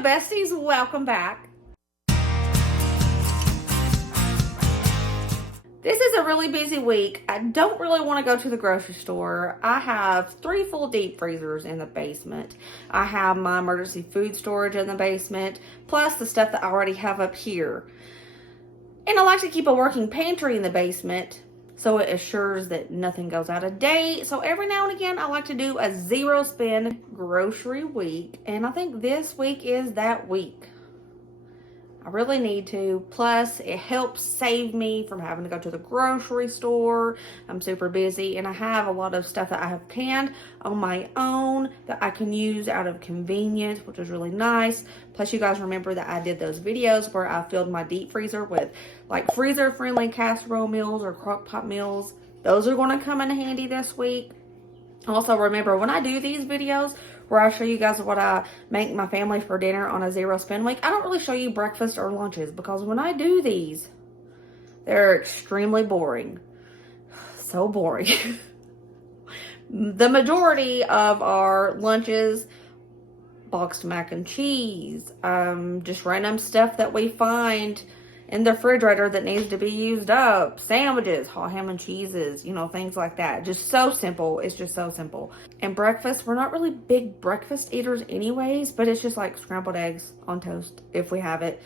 Hello besties, welcome back. This is a really busy week. I don't really want to go to the grocery store. I have 3 full deep freezers in the basement. I have my emergency food storage in the basement, plus the stuff that I already have up here. And I like to keep a working pantry in the basement, so it assures that nothing goes out of date. So every now and again, I like to do a zero spend grocery week. And I think this week is that week. I really need to. Plus, it helps save me from having to go to the grocery store. I'm super busy, and I have a lot of stuff that I have canned on my own that I can use out of convenience, which is really nice. Plus, you guys remember that I did those videos where I filled my deep freezer with like freezer-friendly casserole meals or crockpot meals. Those are going to come in handy this week. Also, remember, when I do these videos where I show you guys what I make my family for dinner on a zero spend week, I don't really show you breakfast or lunches because when I do these, they're extremely boring. So boring. The majority of our lunches, boxed mac and cheese, just random stuff that we find in the refrigerator that needs to be used up, sandwiches, hot ham and cheeses, you know, things like that. Just so simple. It's just so simple. And breakfast, we're not really big breakfast eaters anyways, but it's just like scrambled eggs on toast if we have it.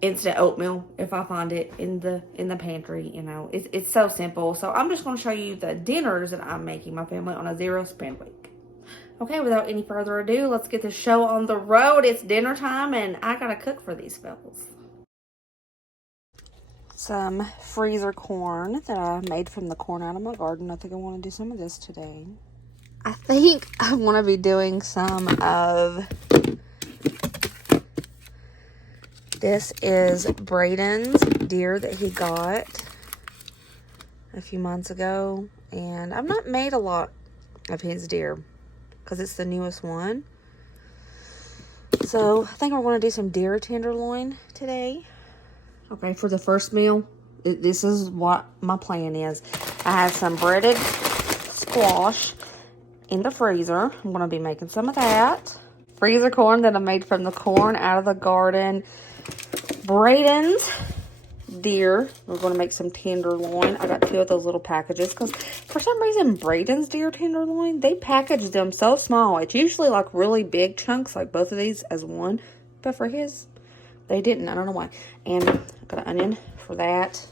Instant oatmeal if I find it in the pantry. You know, it's so simple. So I'm just going to show you the dinners that I'm making my family on a zero spend week. Okay, without any further ado, let's get this show on the road. It's dinner time and I gotta cook for these fellas. Some freezer corn that I made from the corn out of my garden. I think I want to do some of this today. I think I want to be doing some of... This is Braden's deer that he got a few months ago. And I've not made a lot of his deer because it's the newest one. So I think we're going to do some deer tenderloin today. Okay, for the first meal, this is what my plan is. I have some breaded squash in the freezer. I'm going to be making some of that. Freezer corn that I made from the corn out of the garden. Braden's deer. We're going to make some tenderloin. I got 2 of those little packages because for some reason Braden's deer tenderloin, they package them so small. It's usually like really big chunks, like both of these as one. But for his, they didn't. I don't know why. And I got an onion for that.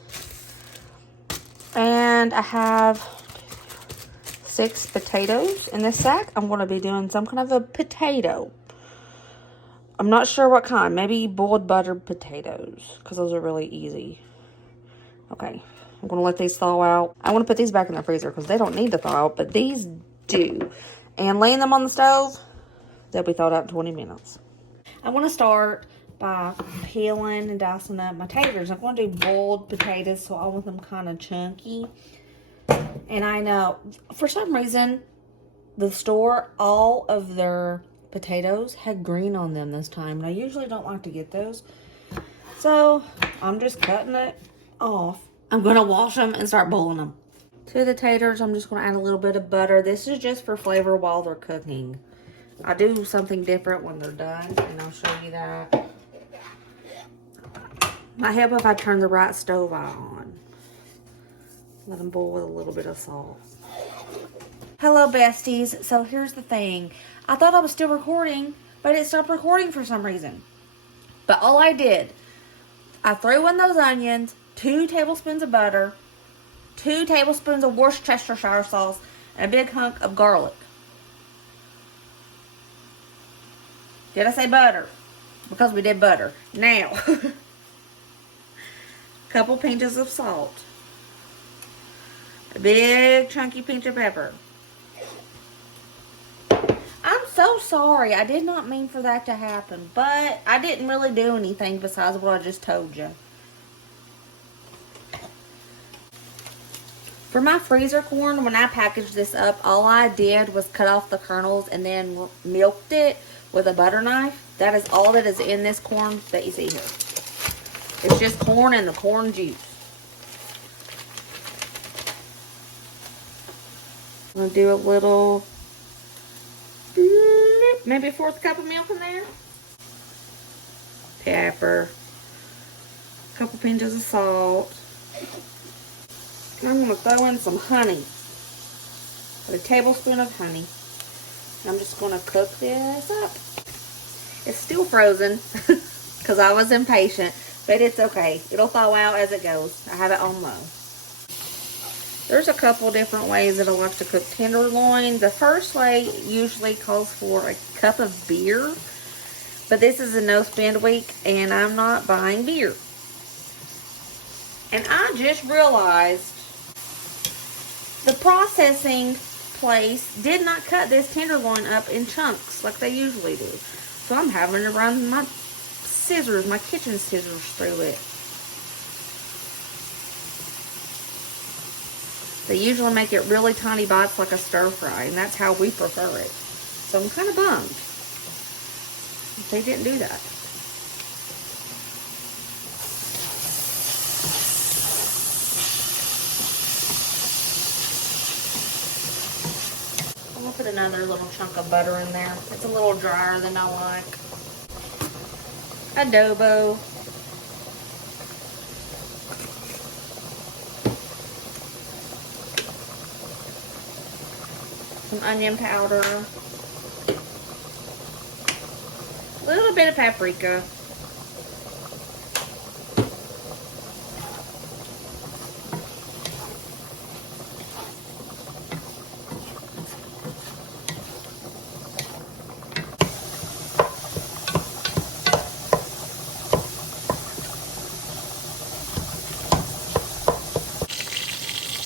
And I have 6 potatoes in this sack. I'm going to be doing some kind of a potato. I'm not sure what kind. Maybe boiled buttered potatoes because those are really easy. Okay. I'm going to let these thaw out. I want to put these back in the freezer because they don't need to thaw out, but these do. And laying them on the stove, they'll be thawed out in 20 minutes. I want to start by peeling and dicing up my taters. I'm going to do boiled potatoes, so I want them kind of chunky. And I know, for some reason, the store, all of their potatoes had green on them this time. And I usually don't like to get those. So, I'm just cutting it off. I'm going to wash them and start boiling them. To the taters, I'm just going to add a little bit of butter. This is just for flavor while they're cooking. I do something different when they're done, and I'll show you that. Might help if I turn the right stove on. Let them boil with a little bit of salt. Hello, besties. So here's the thing. I thought I was still recording, but it stopped recording for some reason. But all I did, I threw in those onions, 2 tablespoons of butter, 2 tablespoons of Worcestershire sauce, and a big hunk of garlic. Did I say butter? Because we did butter. Now, couple pinches of salt, a big chunky pinch of pepper. I'm so sorry. I did not mean for that to happen, but I didn't really do anything besides what I just told you. For my freezer corn, when I packaged this up, all I did was cut off the kernels and then milked it with a butter knife. That is all that is in this corn that you see here. It's just corn and the corn juice. I'm going to do a little maybe a 1/4 cup of milk in there. Pepper. A couple pinches of salt. And I'm going to throw in some honey. A tablespoon of honey. And I'm just going to cook this up. It's still frozen because I was impatient, but it's okay. It'll thaw out as it goes. I have it on low. There's a couple different ways that I like to cook tenderloin. The first way usually calls for a cup of beer, but this is a no spend week and I'm not buying beer. And I just realized the processing place did not cut this tenderloin up in chunks like they usually do. So I'm having to run my scissors, my kitchen scissors through it. They usually make it really tiny bites like a stir fry, and that's how we prefer it. So I'm kind of bummed they didn't do that. I'm going to put another little chunk of butter in there. It's a little drier than I like. Adobo. Some onion powder. A little bit of paprika.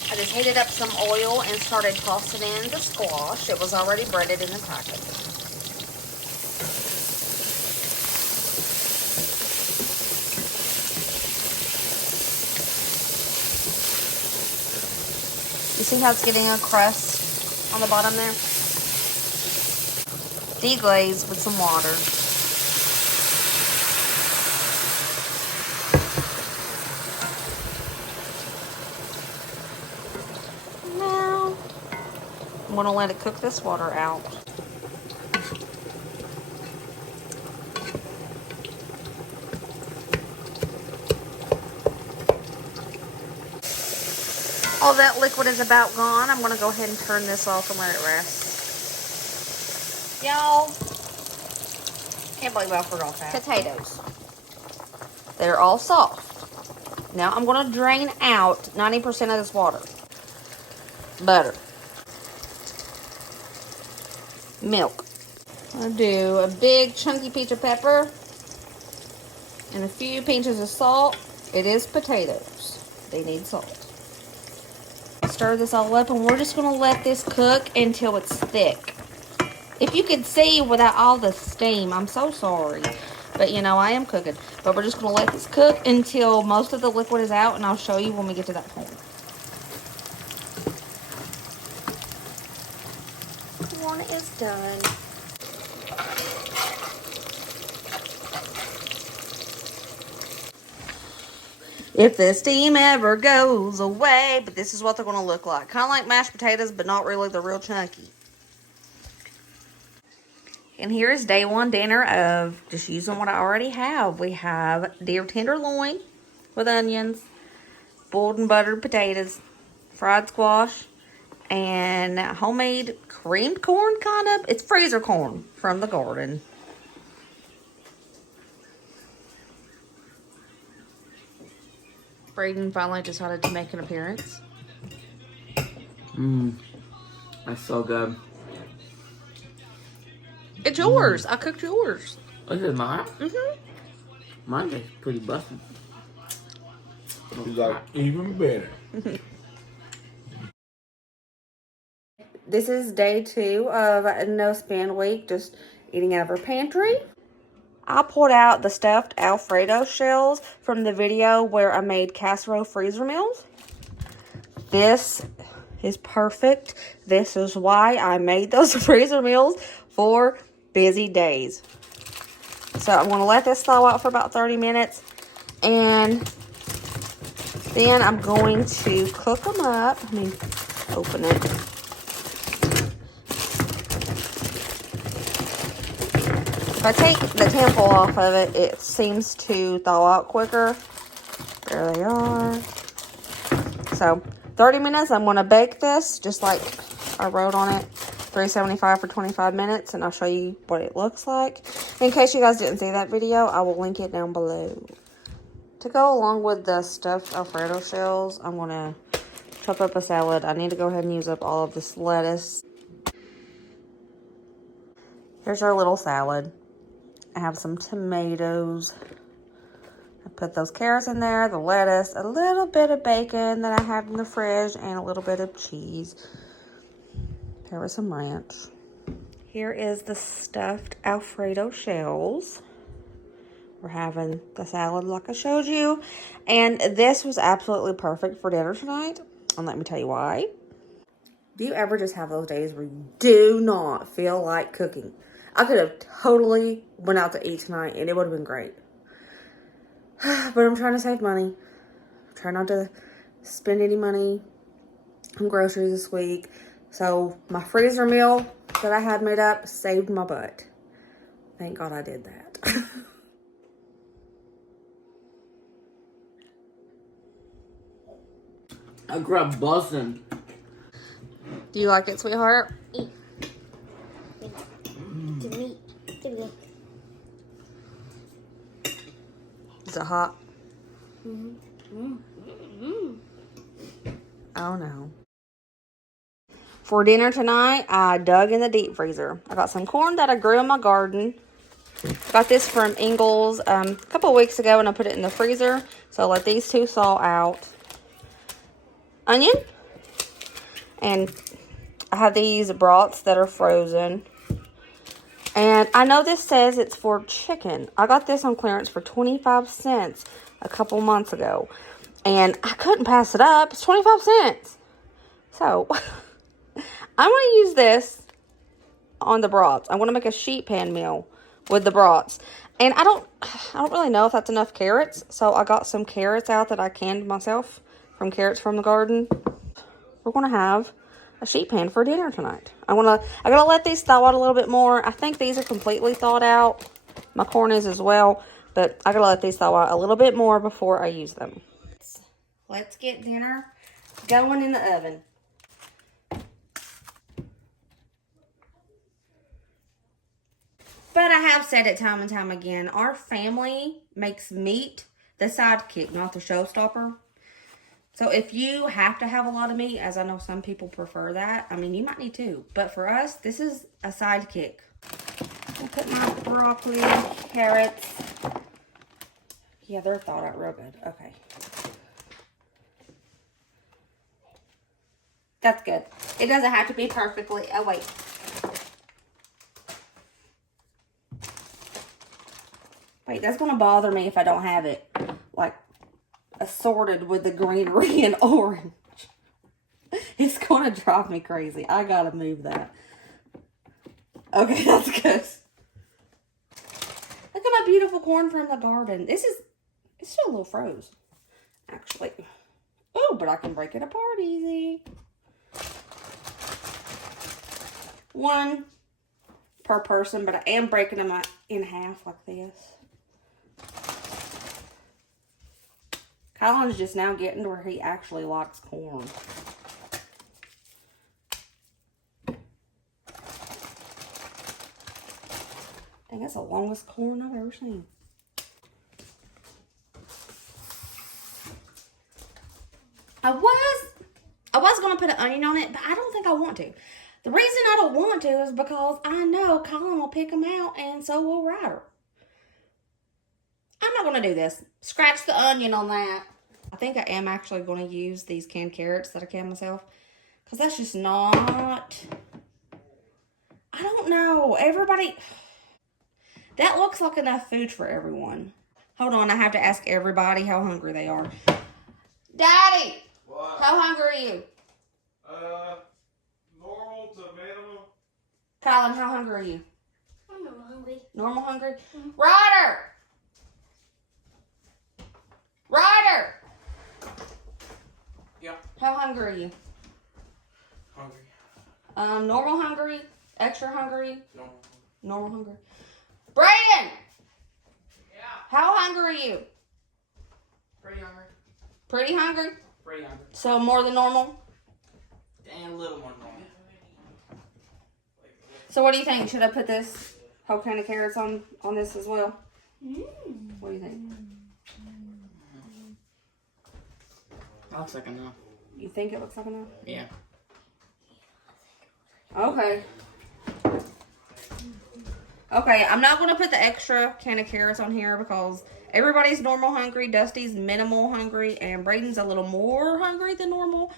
I just heated up some oil and started tossing in the squash. It was already breaded in the packet. You see how it's getting a crust on the bottom there? Deglaze with some water. I'm going to let it cook this water out. All that liquid is about gone. I'm going to go ahead and turn this off and let it rest. Y'all, can't believe I forgot that. Potatoes. They're all soft. Now I'm going to drain out 90% of this water. Butter. Milk. I'll do a big chunky piece of pepper and a few pinches of salt. It is potatoes. They need salt. Stir this all up and we're just going to let this cook until it's thick. If you could see without all the steam, I'm so sorry. But you know, I am cooking. But we're just going to let this cook until most of the liquid is out, and I'll show you when we get to that point. One is done. If the steam ever goes away, but this is what they're going to look like. Kind of like mashed potatoes, but not really the real chunky. And here is day one dinner of just using what I already have. We have deer tenderloin with onions, boiled and buttered potatoes, fried squash, and homemade creamed corn, kind of. It's freezer corn from the garden. Braden finally decided to make an appearance. That's so good. It's yours. I cooked yours. This is mine? Mm-hmm. Mine tastes pretty busted. It's like even better. This is day 2 of No Spend Week, just eating out of our pantry. I pulled out the stuffed Alfredo shells from the video where I made casserole freezer meals. This is perfect. This is why I made those freezer meals for busy days. So I'm going to let this thaw out for about 30 minutes. And then I'm going to cook them up. Let me open it. If I take the temple off of it, it seems to thaw out quicker. There they are. So 30 minutes, I'm going to bake this just like I wrote on it. 375 for 25 minutes, and I'll show you what it looks like. In case you guys didn't see that video, I will link it down below. To go along with the stuffed Alfredo shells, I'm going to chop up a salad. I need to go ahead and use up all of this lettuce. Here's our little salad. I have some tomatoes. I put those carrots in there, the lettuce, a little bit of bacon that I have in the fridge, and a little bit of cheese. There was some ranch. Here is the stuffed Alfredo shells. We're having the salad like I showed you. And this was absolutely perfect for dinner tonight. And let me tell you why. Do you ever just have those days where you do not feel like cooking? I could have totally went out to eat tonight and it would have been great. But I'm trying to save money. I'm trying not to spend any money on groceries this week. So my freezer meal that I had made up saved my butt. Thank God I did that. I grabbed Boston. Do you like it, sweetheart? Eat. To me. To me. Is it hot? Mm-hmm. Mm-hmm. Oh no. For dinner tonight, I dug in the deep freezer. I got some corn that I grew in my garden. Got this from Ingles a couple weeks ago, and I put it in the freezer. So I let these two thaw out. Onion. And I have these brats that are frozen. And I know this says it's for chicken. I got this on clearance for 25 cents a couple months ago. And I couldn't pass it up. It's 25 cents. So I'm going to use this on the brats. I'm going to make a sheet pan meal with the brats. And I don't really know if that's enough carrots. So I got some carrots out that I canned myself from carrots from the garden. We're going to have a sheet pan for dinner tonight. I gotta let these thaw out a little bit more. I think these are completely thawed out. My corn is as well, but I gotta let these thaw out a little bit more before I use them. Let's get dinner going in the oven. But I have said it time and time again, our family makes meat the sidekick, not the showstopper. So if you have to have a lot of meat, as I know some people prefer that, I mean, you might need to. But for us, this is a sidekick. I'll put my broccoli, carrots. Yeah, they're thawed out real good. Okay. That's good. It doesn't have to be perfectly. Oh, wait. Wait, that's going to bother me if I don't have it, like, assorted with the greenery and orange. It's going to drive me crazy. I got to move that. Okay, that's good. Look at my beautiful corn from the garden. It's still a little froze, actually. Oh, but I can break it apart easy. One per person, but I am breaking them in half like this. Colin's just now getting to where he actually likes corn. Dang, that's the longest corn I've ever seen. I was going to put an onion on it, but I don't think I want to. The reason I don't want to is because I know Colin will pick them out, and so will Ryder. I'm not going to do this. Scratch the onion on that. I think I am actually going to use these canned carrots that I canned myself. Because that's just not... I don't know. Everybody... That looks like enough food for everyone. Hold on. I have to ask everybody how hungry they are. Daddy! What? How hungry are you? Normal to minimum. Colin, how hungry are you? I'm not hungry. Normal hungry? Ryder! Ryder! Yeah. How hungry are you? Hungry. Normal hungry? Extra hungry? No. Normal hungry. Brady! you? Pretty hungry. Pretty hungry? Pretty hungry. So more than normal? And a little more normal. So what do you think? Should I put this whole can of carrots on this as well? What do you think? Looks like enough. You think it looks like enough? Yeah. Okay. Okay, I'm not going to put the extra can of carrots on here because everybody's normal hungry. Dusty's minimal hungry, and Braden's a little more hungry than normal.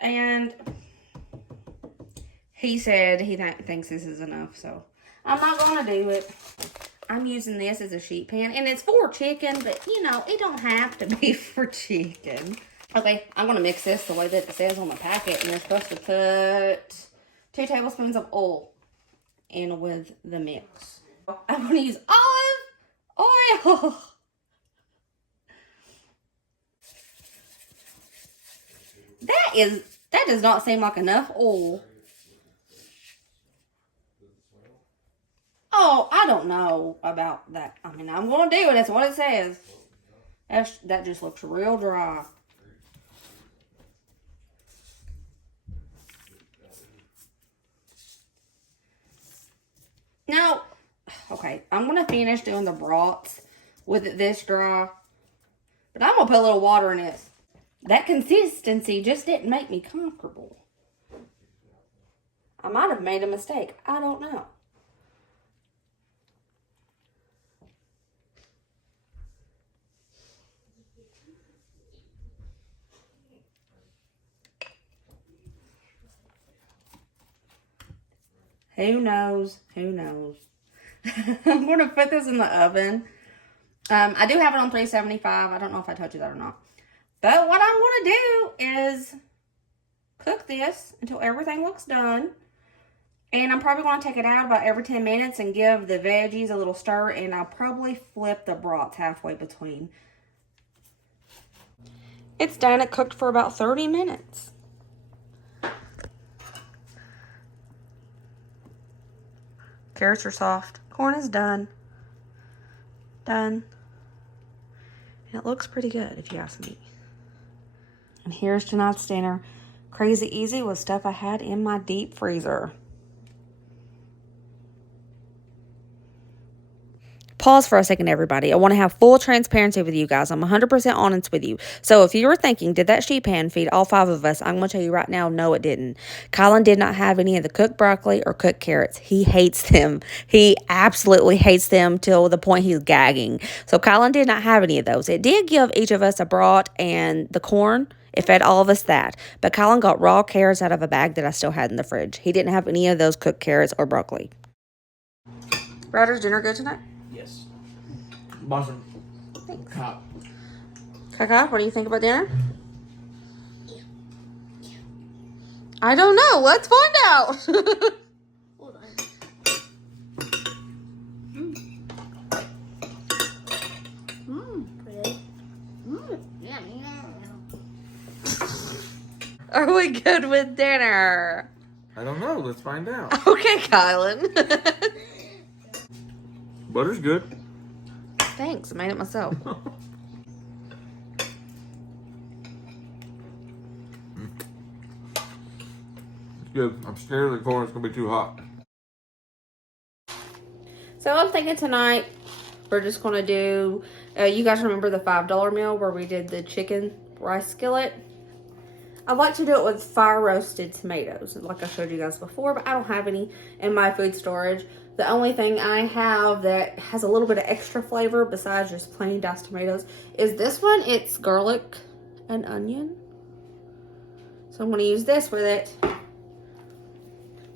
And he said he thinks this is enough, so I'm not going to do it. I'm using this as a sheet pan, and it's for chicken, but, you know, it don't have to be for chicken. Okay, I'm going to mix this the way that it says on the packet, and you're supposed to put 2 tablespoons of oil in with the mix. I'm going to use olive oil. That does not seem like enough oil. Oh, I don't know about that. I mean, I'm going to do it. That's what it says. That just looks real dry. Now, okay, I'm going to finish doing the brats with it this dry. But I'm going to put a little water in it. That consistency just didn't make me comfortable. I might have made a mistake. I don't know. Who knows? Who knows? I'm going to put this in the oven. I do have it on 375. I don't know if I told you that or not. But what I'm going to do is cook this until everything looks done. And I'm probably going to take it out about every 10 minutes and give the veggies a little stir. And I'll probably flip the brats halfway between. It's done. It cooked for about 30 minutes. Carrots are soft. Corn is done. Done. And it looks pretty good if you ask me. And here's tonight's dinner. Crazy easy with stuff I had in my deep freezer. Pause for a second, everybody. I want to have full transparency with you guys. I'm 100% honest with you. So if you were thinking, did that sheet pan feed all 5 of us? I'm going to tell you right now, no, it didn't. Kylan did not have any of the cooked broccoli or cooked carrots. He hates them. He absolutely hates them till the point he's gagging. So Kylan did not have any of those. It did give each of us a brat and the corn. It fed all of us that. But Kylan got raw carrots out of a bag that I still had in the fridge. He didn't have any of those cooked carrots or broccoli. Ryder's dinner good tonight? Yes. Awesome. Thanks. Cop. Kaka, what do you think about dinner? I don't know. Let's find out. Hold on. Pretty. Yeah. Are we good with dinner? I don't know. Let's find out. Okay, Kylan. Butter's good. Thanks. I made it myself. It's good. I'm scared the corn's gonna be too hot. So I'm thinking tonight we're just going to do, you guys remember the $5 meal where we did the chicken rice skillet? I'd like to do it with fire roasted tomatoes, like I showed you guys before, but I don't have any in my food storage. The only thing I have that has a little bit of extra flavor besides just plain diced tomatoes is this one. It's garlic and onion. So I'm going to use this with it. One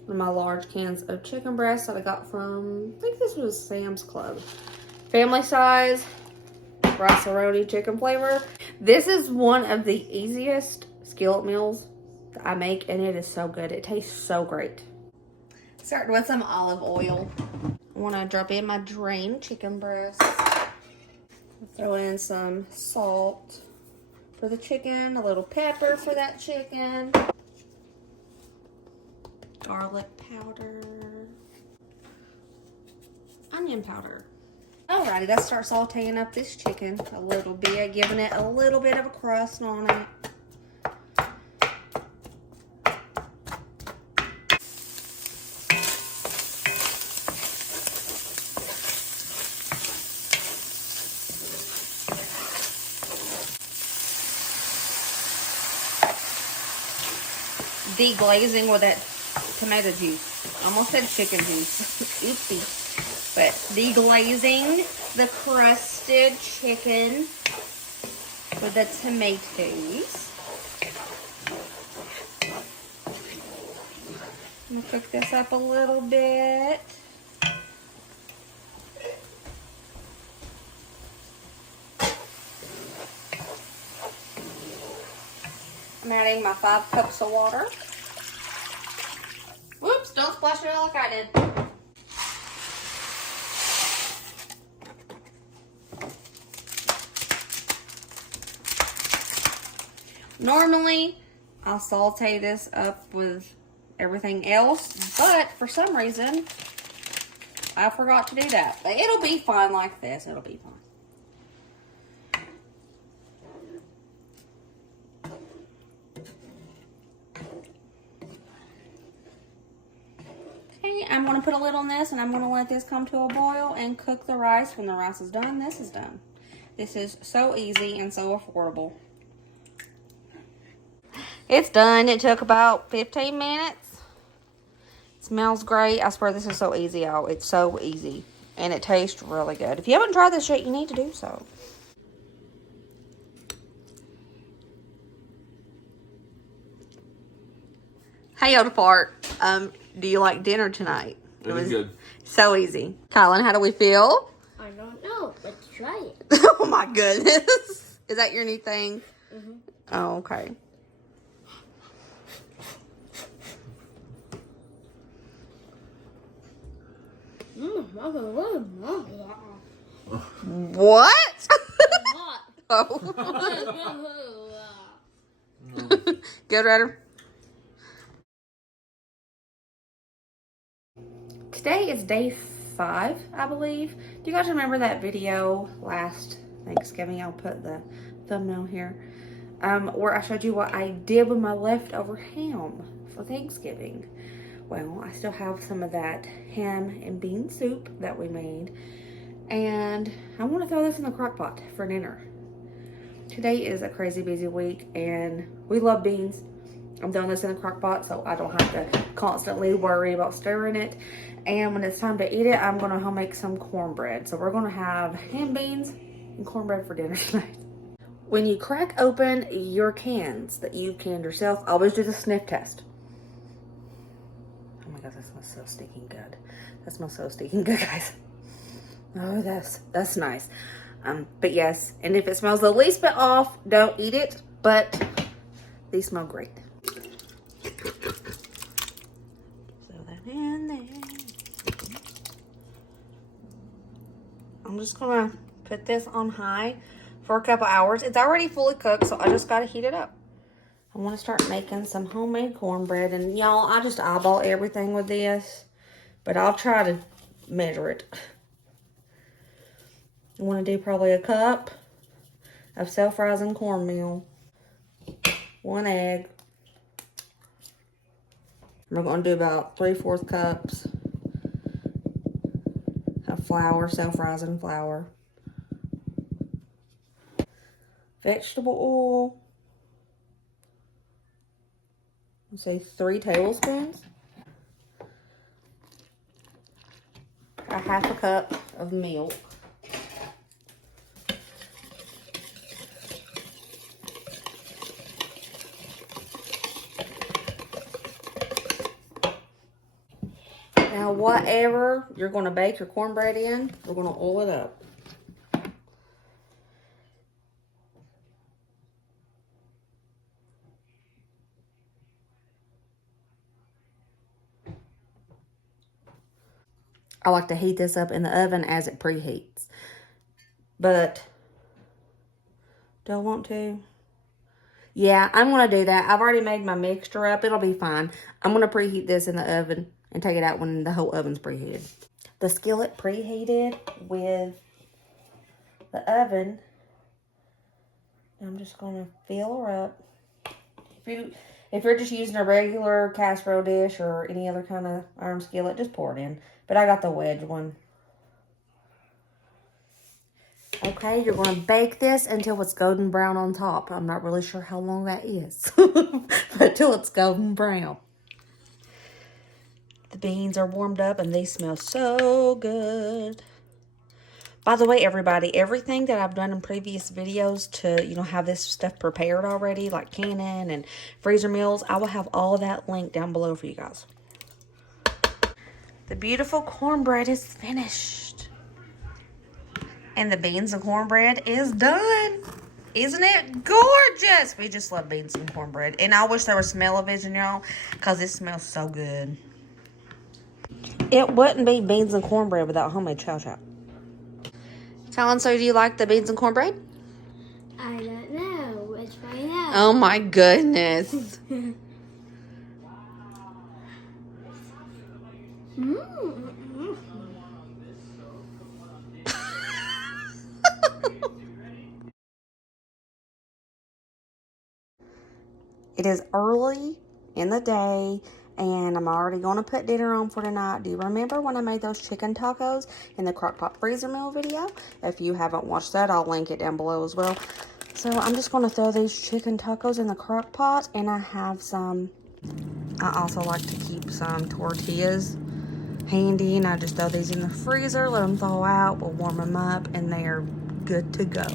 of my large cans of chicken breast that I got from, I think this was Sam's Club. Family size, rice-a-roni chicken flavor. This is one of the easiest skillet meals that I make, and it is so good. It tastes so great. Starting with some olive oil. I want to drop in my drained chicken breast. Throw in some salt for the chicken, a little pepper for that chicken. Garlic powder. Onion powder. Alrighty, let's start sauteing up this chicken a little bit, giving it a little bit of a crust on it. Deglazing with that tomato juice. Almost said chicken juice. Oopsie. But deglazing the crusted chicken with the tomatoes. I'm gonna cook this up a little bit. I'm adding my 5 cups of water. Whoops, don't splash it out like I did. Normally, I'll saute this up with everything else, but for some reason, I forgot to do that. But it'll be fine like this. It'll be fine. Okay, I'm going to put a lid on this, and I'm going to let this come to a boil and cook the rice. When the rice is done, this is done. This is so easy and so affordable. It's done. It took about 15 minutes. It smells great. I swear this is so easy, y'all. It's so easy. And it tastes really good. If you haven't tried this yet, you need to do so. Hey, Yoda Park. Do you like dinner tonight? It was good. So easy. Kylan, how do we feel? I don't know. Let's try it. Oh my goodness. Is that your new thing? Mm-hmm. Oh, okay. What? Oh. Good, Ryder. Today is day 5, I believe. Do you guys remember that video last Thanksgiving? I'll put the thumbnail here. Where I showed you what I did with my leftover ham for Thanksgiving. Well, I still have some of that ham and bean soup that we made. And I want to throw this in the crock pot for dinner. Today is a crazy busy week and we love beans. I'm throwing this in the crock pot so I don't have to constantly worry about stirring it. And when it's time to eat it, I'm going to make some cornbread. So we're going to have ham, beans, and cornbread for dinner tonight. When you crack open your cans that you've canned yourself, always do the sniff test. Oh my God, that smells so stinking good. That smells so stinking good, guys. Oh, that's nice. But yes, and if it smells the least bit off, don't eat it. But these smell great. Throw that in there. I'm just gonna put this on high for a couple hours. It's already fully cooked, so I just gotta heat it up. I want to start making some homemade cornbread, and y'all, I just eyeball everything with this, but I'll try to measure it. I want to do probably a cup of self-rising cornmeal, 1 egg. We're going to do about 3/4 cups of flour, self-rising flour, vegetable oil. Let's say 3 tablespoons, a 1/2 cup of milk. Now, whatever you're going to bake your cornbread in, we're going to oil it up. I like to heat this up in the oven as it preheats. But, do I want to? Yeah, I'm going to do that. I've already made my mixture up. It'll be fine. I'm going to preheat this in the oven and take it out when the whole oven's preheated. The skillet preheated with the oven. I'm just going to fill her up. If you're just using a regular casserole dish or any other kind of iron skillet, just pour it in. But I got the wedge one. Okay, you're going to bake this until it's golden brown on top. I'm not really sure how long that is, but till it's golden brown. The beans are warmed up and they smell so good. By the way, everybody, everything that I've done in previous videos to, have this stuff prepared already, like canning and freezer meals, I will have all of that linked down below for you guys. The beautiful cornbread is finished. And the beans and cornbread is done. Isn't it gorgeous? We just love beans and cornbread. And I wish there was smell-o-vision, y'all, because it smells so good. It wouldn't be beans and cornbread without homemade chow chow. Fallon, so do you like the beans and cornbread? I don't know. Let's find out. Oh my goodness. It is early in the day, and I'm already going to put dinner on for tonight. Do you remember when I made those chicken tacos in the Crockpot freezer meal video? If you haven't watched that, I'll link it down below as well. So I'm just going to throw these chicken tacos in the Crockpot, and I have some, I also like to keep some tortillas handy, and I just throw these in the freezer, let them thaw out, we'll warm them up, and they are good to go.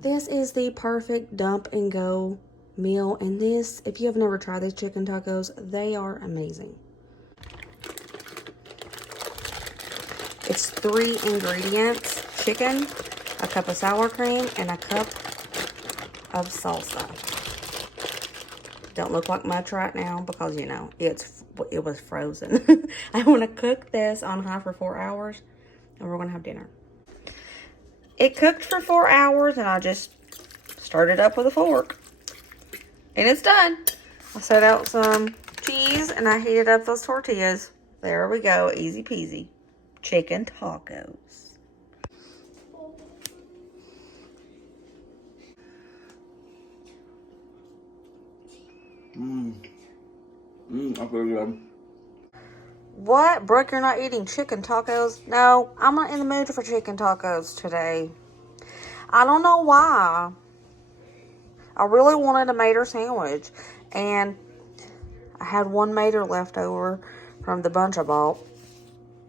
This is the perfect dump and go meal, and this, if you have never tried these chicken tacos, they are amazing. It's 3 ingredients: chicken, a cup of sour cream, and a cup of salsa. Don't look like much right now because it was frozen. I want to cook this on high for 4 hours, and we're gonna have dinner. It cooked for 4 hours, and I just stirred it up with a fork. And it's done. I set out some cheese and I heated up those tortillas. There we go. Easy peasy. Chicken tacos. I feel good. What? Brooke, you're not eating chicken tacos? No, I'm not in the mood for chicken tacos today. I don't know why. I really wanted a Mater sandwich, and I had one Mater left over from the bunch I bought,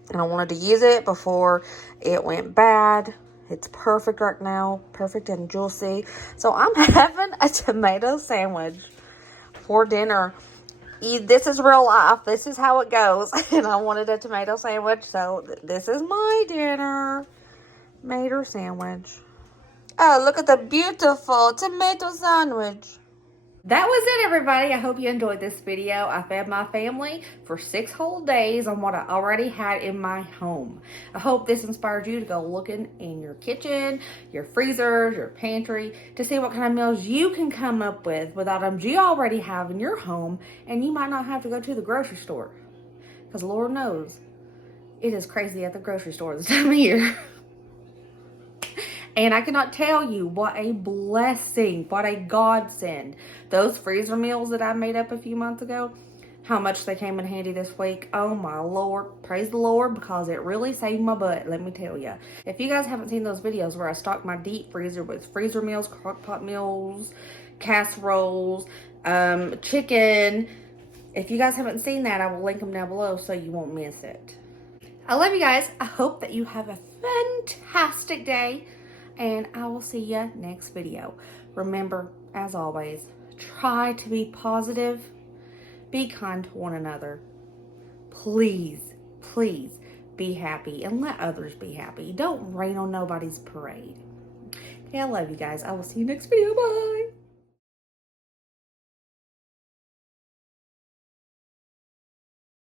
and I wanted to use it before it went bad. It's perfect right now, perfect and juicy. So I'm having a tomato sandwich for dinner. This is real life. This is how it goes. And I wanted a tomato sandwich, so this is my dinner. Mater sandwich. Oh, look at the beautiful tomato sandwich. That was it, everybody. I hope you enjoyed this video. I fed my family for 6 whole days on what I already had in my home. I hope this inspired you to go looking in your kitchen, your freezers, your pantry, to see what kind of meals you can come up with items you already have in your home, and you might not have to go to the grocery store. Because Lord knows, it is crazy at the grocery store this time of year. And I cannot tell you what a blessing, what a godsend. Those freezer meals that I made up a few months ago, how much they came in handy this week. Oh my Lord. Praise the Lord, because it really saved my butt, let me tell you. If you guys haven't seen those videos where I stock my deep freezer with freezer meals, crockpot meals, casseroles, chicken, if you guys haven't seen that, I will link them down below so you won't miss it. I love you guys. I hope that you have a fantastic day, and I will see you next video. Remember, as always, try to be positive. Be kind to one another. Please, please be happy and let others be happy. Don't rain on nobody's parade. Okay, I love you guys. I will see you next video. Bye.